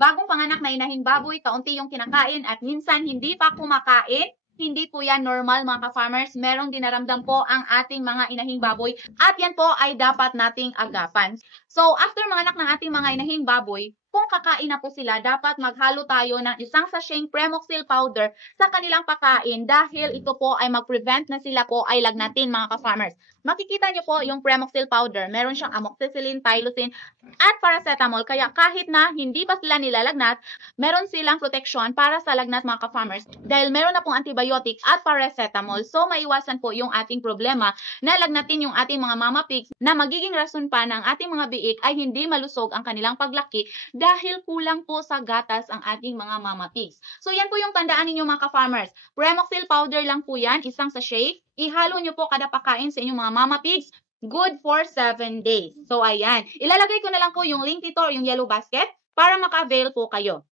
bagong panganak na inahing baboy, kaunti yung kinakain at minsan hindi pa kumakain, hindi po yan normal mga ka-farmers. Merong dinaramdam po ang ating mga inahing baboy at yan po ay dapat nating agapan. So, after manganak ng ating mga inahing baboy, kung kakain na po sila, dapat maghalo tayo ng isang sachet Premoxil powder sa kanilang pagkain dahil ito po ay mag-prevent na sila po ay lagnatin mga ka-farmers. Makikita nyo po yung Premoxil powder, meron siyang amoxicillin, tylosin, at paracetamol. Kaya kahit na hindi pa sila nilalagnat, meron silang protection para sa lagnat mga ka-farmers dahil meron na pong antibiotic at paracetamol. So, maiwasan po yung ating problema na lagnatin yung ating mga mama pigs na magiging rason pa ng ating mga biik ay hindi malusog ang kanilang paglaki dahil kulang po sa gatas ang ating mga mama pigs. So, yan po yung tandaan ninyo mga ka-farmers. Premoxil powder lang po yan, isang sachet. Ihalo nyo po kada pakain sa inyong mga mama pigs. Good for 7 days. So, ayan. Ilalagay ko na lang po yung link dito or yung yellow basket para maka-avail po kayo.